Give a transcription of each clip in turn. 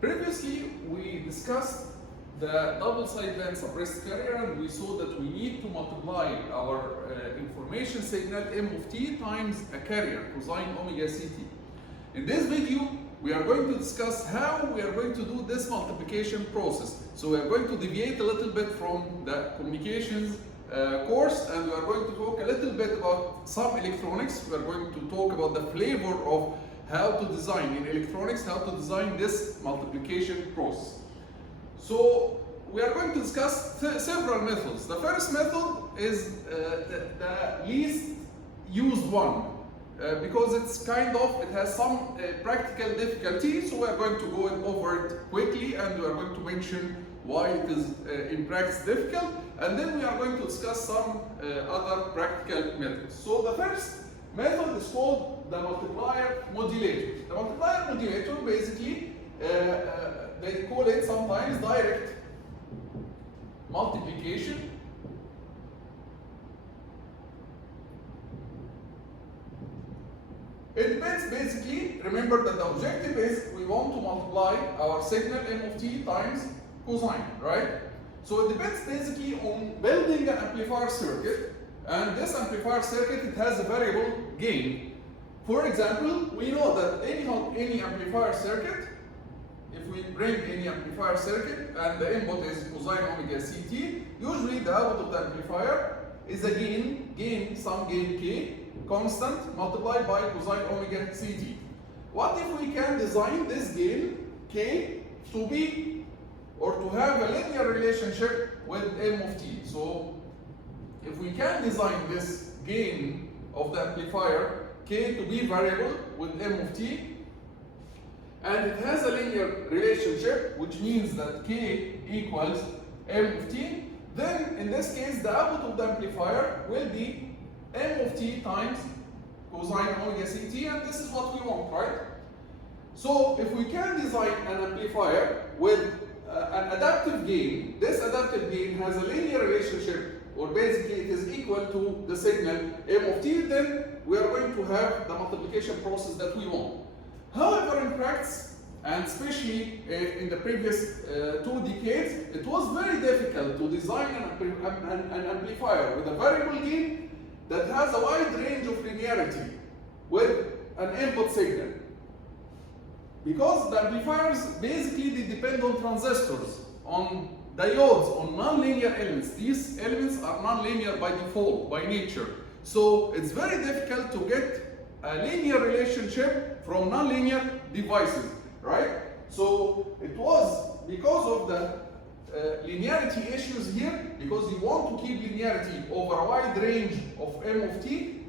Previously, we discussed the double sideband suppressed carrier, and we saw that we need to multiply our information signal m of t times a carrier cosine omega ct. In this video, we are going to discuss how we are going to do this multiplication process. So we are going to deviate a little bit from the communications course, and we are going to talk a little bit about some electronics. We are going to talk about the flavor of how to design in electronics, how to design this multiplication process. So we are going to discuss several methods. The first method is the least used one because it has some practical difficulty. So we are going to go over it quickly, and we are going to mention why it is in practice difficult, and then we are going to discuss some other practical methods. So the first method is called the multiplier modulator. The multiplier modulator, basically, they call it sometimes direct multiplication. It depends, basically. Remember that the objective is we want to multiply our signal m of t times cosine, right? So it depends basically on building an amplifier circuit, and this amplifier circuit, it has a variable gain. For example, we know that any amplifier circuit, if we bring any amplifier circuit and the input is cosine omega ct, usually the output of the amplifier is a some gain k, constant, multiplied by cosine omega ct. What if we can design this gain k to be, or to have a linear relationship with m of t? So if we can design this gain of the amplifier k to be variable with m of t, and it has a linear relationship, which means that k equals m of t, then in this case the output of the amplifier will be m of t times cosine omega ct, and this is what we want, right? So if we can design an amplifier with an adaptive gain, this adaptive gain has a linear relationship, or basically it is equal to the signal m of t, then we are going to have the multiplication process that we want. However, in practice, and especially in the previous 2 decades, it was very difficult to design an amplifier with a variable gain that has a wide range of linearity with an input signal. Because the amplifiers, basically, they depend on transistors, on diodes, on nonlinear elements. These elements are nonlinear by default, by nature. So it's very difficult to get a linear relationship from nonlinear devices, right? So it was because of the linearity issues here, because you want to keep linearity over a wide range of m of t.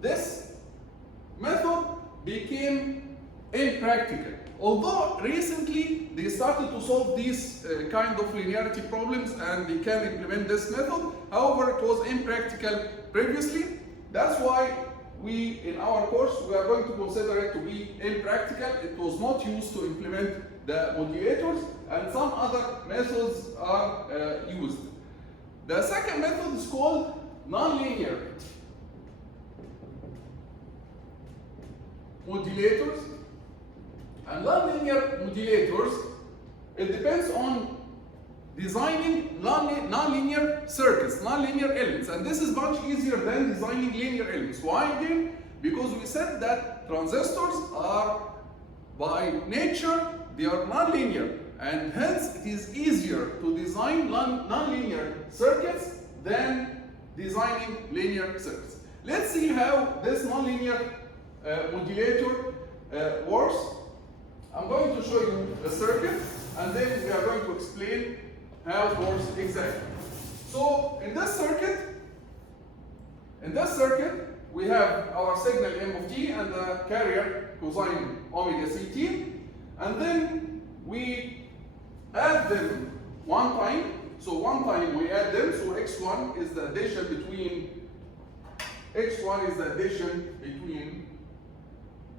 This method became impractical. Although recently they started to solve these kind of linearity problems and they can implement this method, however, it was impractical previously. That's why we, in our course, we are going to consider it to be impractical. It was not used to implement the modulators, and some other methods are used. The second method is called nonlinear modulators. And nonlinear modulators, it depends on designing nonlinear circuits, nonlinear elements, and this is much easier than designing linear elements. Why again? Because we said that transistors are, by nature, they are nonlinear, and hence it is easier to design nonlinear circuits than designing linear circuits. Let's see how this nonlinear modulator works. I'm going to show you the circuit, and then we are going to explain how it works exactly. So in this circuit, we have our signal m of t and the carrier cosine omega ct, and then we add them one time. So one time we add them. So x1 is the addition between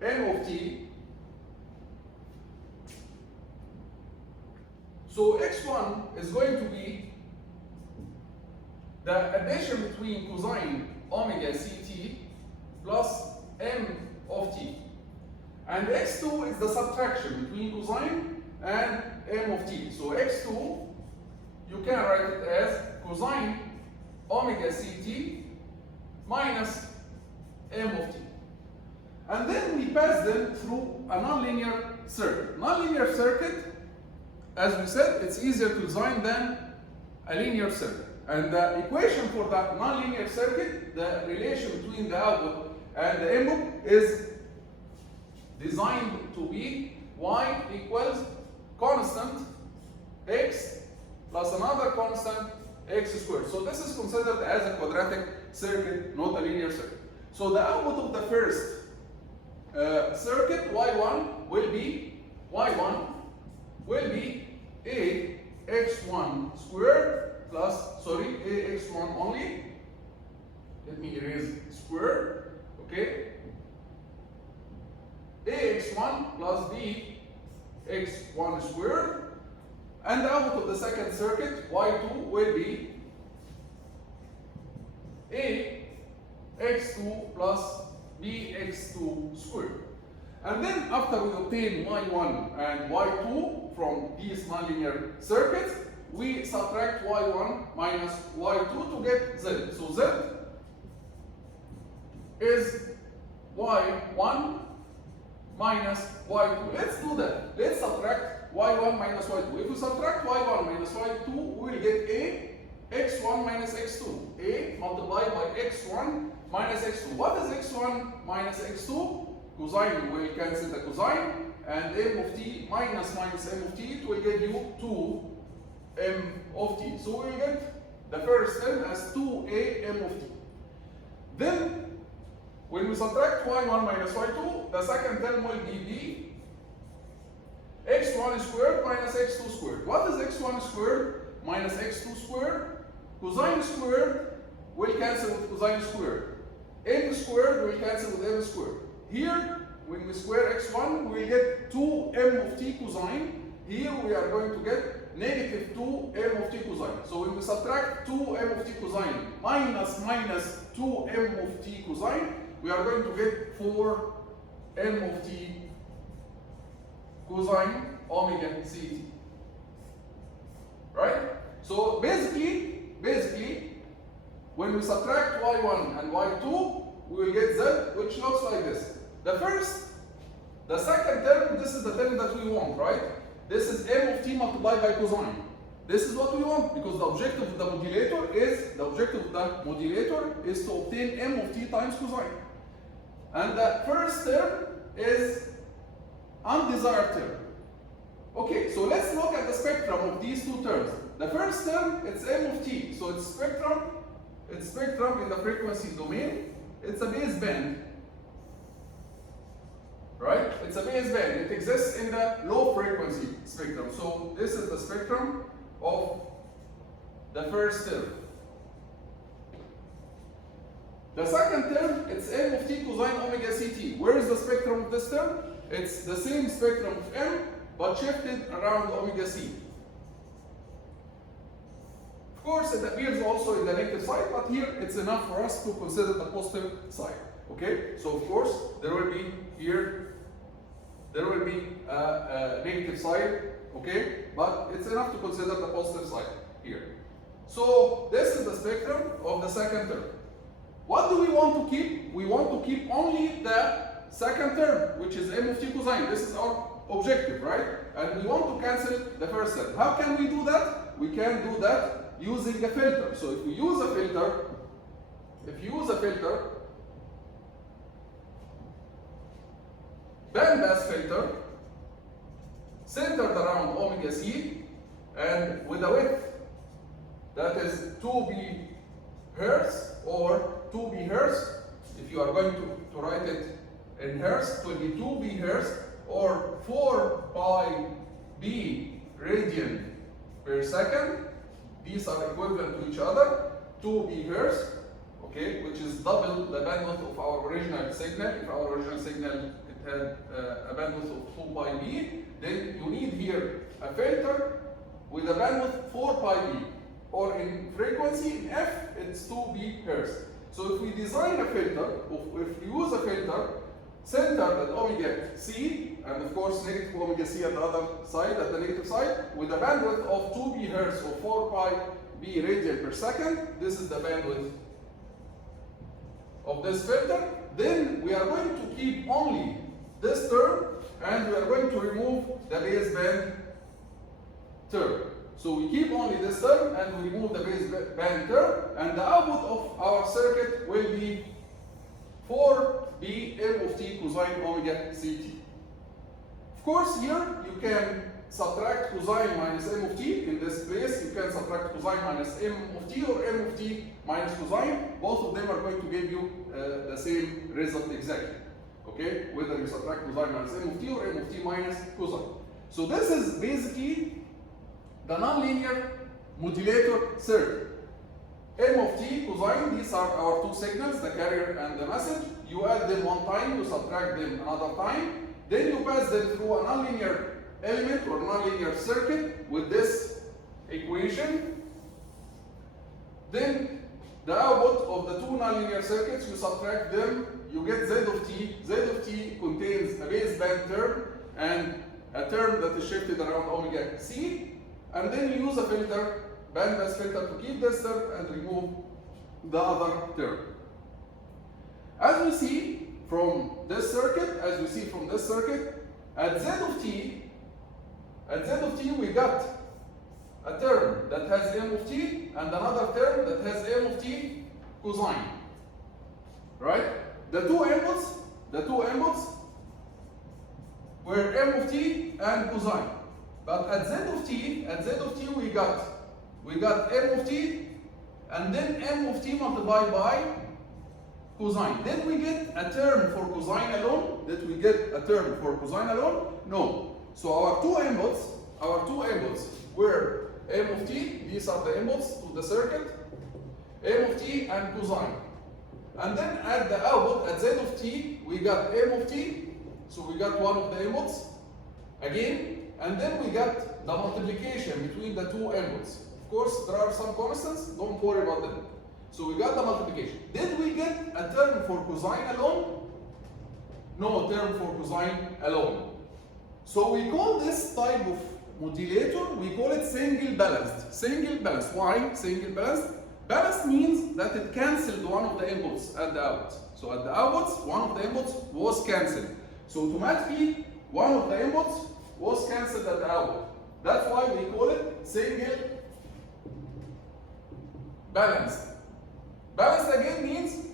m of t. So x1 is going to be the addition between cosine omega ct plus m of t. And x2 is the subtraction between cosine and m of t. So x2, you can write it as cosine omega ct minus m of t. And then we pass them through a nonlinear circuit. Nonlinear circuit, as we said, it's easier to design than a linear circuit. And the equation for that nonlinear circuit, the relation between the output and the input is designed to be y equals constant x plus another constant x squared. So this is considered as a quadratic circuit, not a linear circuit. So the output of the first circuit, y1 will be a x1 squared plus, sorry, a x1 only. Let me erase squared, okay? ax1 plus b x1 squared. And the output of the second circuit, y2, will be a x2 plus bx2 squared. And then after we obtain y1 and y2 from these nonlinear circuits, we subtract y1 minus y2 to get z. So z is y1 minus y2. Let's do that. Let's subtract y1 minus y2. If we subtract y1 minus y2, we will get a x1 minus x2. A multiplied by x1 minus x2. What is x1 minus x2? Cosine will cancel the cosine, and m of t minus m of t, it will give you 2m of t. So we will get the first term as 2a m of t. Then when we subtract y1 minus y2, the second term will be b x1 squared minus x2 squared. What is x1 squared minus x2 squared? Cosine squared will cancel with cosine squared. M squared will cancel with m squared. Here, when we square x1, we get 2m of t cosine. Here we are going to get negative 2m of t cosine. So when we subtract 2m of t cosine minus 2m of t cosine, we are going to get 4m of t cosine omega ct. Right? So basically, when we subtract y1 and y2, we will get z, which looks like this. The second term, this is the term that we want, right? This is m of t multiplied by cosine. This is what we want because the objective of the modulator is to obtain m of t times cosine. And the first term is undesired term. Okay, so let's look at the spectrum of these two terms. The first term, it's m of t, so it's spectrum in the frequency domain. It's a baseband, right? It's a baseband. It exists in the low frequency spectrum. So this is the spectrum of the first term. The second term, it's m of t cosine omega ct. Where is the spectrum of this term? It's the same spectrum of m, but shifted around omega c. Of course, it appears also in the negative side, but here it's enough for us to consider the positive side. Okay, so of course there will be a negative side. Okay, but it's enough to consider the positive side here. So this is the spectrum of the second term. What do we want to keep? We want to keep only the second term, which is m of t cosine. This is our objective, right? And we want to cancel the first term. How can we do that? We can do that using a filter. So if we use a filter, bandpass filter, centered around omega c, and with a width that is 2b hertz or 2b hertz. If you are going to write it in hertz, it will be 2b hertz or 4 pi b radian per second. These are equivalent to each other, 2b hertz, okay, which is double the bandwidth of our original signal. If our original signal had a bandwidth of 2 pi b, then you need here a filter with a bandwidth 4 pi b, or in frequency, in f, it's 2b hertz. So if we design a filter, if we use a filter centered at omega C, and of course negative omega C at the other side, at the negative side, with a bandwidth of 2 bHz or 4 pi b radian per second. This is the bandwidth of this filter. Then we are going to keep only this term, and we are going to remove the baseband term. So we keep only this term and we remove the baseband term, and the output of our circuit will be 4b m of t cosine omega ct. Of course, here you can subtract cosine minus m of t. In this place, you can subtract cosine minus m of t or m of t minus cosine. Both of them are going to give you the same result exactly. Okay, whether you subtract cosine minus m of t or m of t minus cosine. So this is basically the nonlinear modulator circuit. M of t, cosine, these are our two signals, the carrier and the message. You add them one time, you subtract them another time. Then you pass them through a nonlinear element or nonlinear circuit with this equation. Then the output of the two nonlinear circuits, you subtract them, you get Z of t. Z of t contains a baseband term and a term that is shifted around omega c. And then you use a filter, bandpass filter, to keep this term and remove the other term. As we see from this circuit, at Z of t we got a term that has m of t and another term that has m of t cosine. Right? The two inputs were m of t and cosine. But at Z of t we got m of t and then m of t multiplied by cosine. Did we get a term for cosine alone? No. So our two inputs were m of t, these are the inputs to the circuit, m of t and cosine. And then at the output, at Z of t, we got m of t, so we got one of the inputs again. And then we got the multiplication between the two inputs. Of course, there are some constants, don't worry about them. So we got the multiplication. Did we get a term for cosine alone? No term for cosine alone. So we call this type of modulator, we call it single balanced. Single balanced. Why single balanced? Balanced means that it cancelled one of the inputs at the output. So at the outputs, one of the inputs was cancelled. So automatically, one of the inputs was cancelled at the output. That's why we call it single balanced. Balanced again means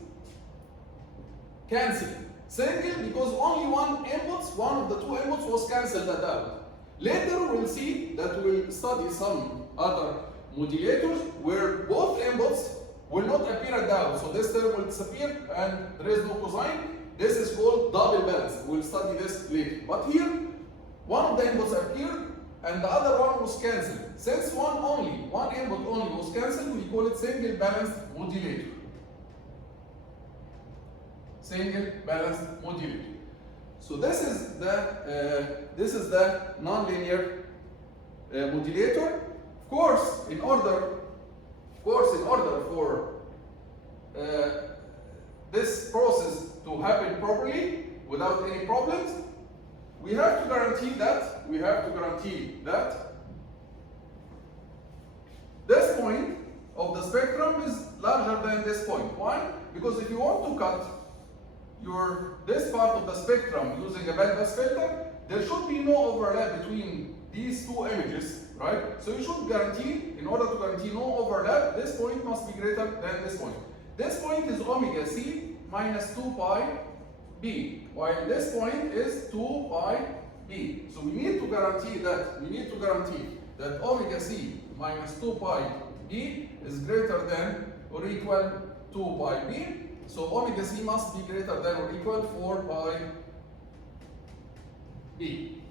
cancelled. Single because only one of the two inputs was cancelled at the output. Later we'll see that we'll study some other modulators where both inputs will not appear at the output. So this term will disappear and there is no cosine. This is called double balanced. We'll study this later. But here, one of the inputs appeared and the other one was cancelled. Since one input only was cancelled, we call it single balanced modulator. Single balanced modulator. So this is the nonlinear modulator. Of course, in order for this process to happen properly without any problems, we have to guarantee that this point of the spectrum is larger than this point. Why? Because if you want to cut this part of the spectrum using a bandpass filter, there should be no overlap between these two images, right? So you should guarantee, in order to guarantee no overlap, this point must be greater than this point. This point is omega c minus 2 pi b, while this point is 2 pi b. So we need to guarantee that omega c minus 2 pi b is greater than or equal 2 pi b. So omega c must be greater than or equal 4 pi b.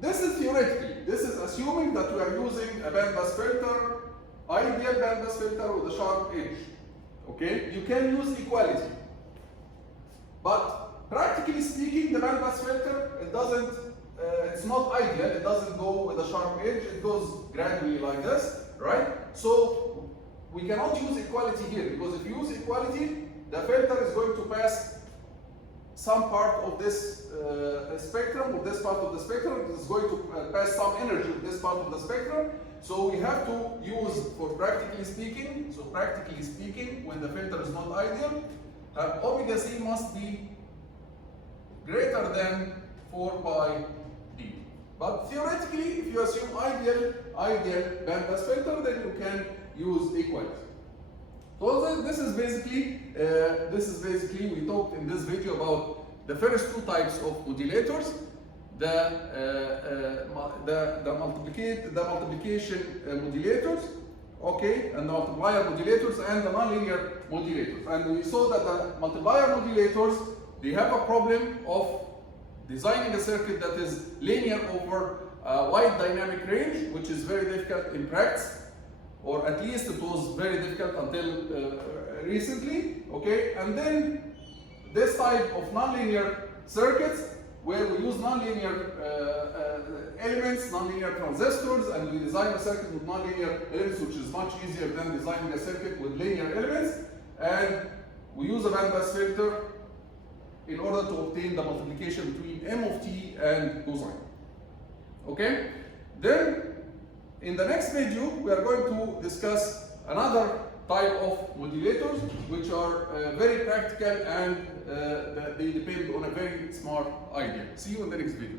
This is theoretically. This is assuming that we are using a bandpass filter, ideal bandpass filter with a sharp edge. Okay? You can use equality. But practically speaking, the bandpass filter, it's not ideal. It doesn't go with a sharp edge. It goes gradually like this, right? So we cannot use equality here, because if you use equality, the filter is going to pass some part of this spectrum, or this part of the spectrum, is going to pass some energy to this part of the spectrum. So we have to use, for practically speaking, when the filter is not ideal, omega c must be greater than 4 pi d. But theoretically, if you assume ideal bandpass filter, then you can use equalizer. So this is basically we talked in this video about the first two types of modulators, the multiplication modulators, okay, and the multiplier modulators and the nonlinear modulators. And we saw that the multiplier modulators, they have a problem of designing a circuit that is linear over a wide dynamic range, which is very difficult in practice, or at least it was very difficult until recently, okay? And then this type of nonlinear circuits, where we use nonlinear elements, nonlinear transistors, and we design a circuit with nonlinear elements, which is much easier than designing a circuit with linear elements. And we use a bandpass filter in order to obtain the multiplication between m of t and cosine. Okay? Then, in the next video, we are going to discuss another type of modulators, which are very practical and they depend on a very smart idea. See you in the next video.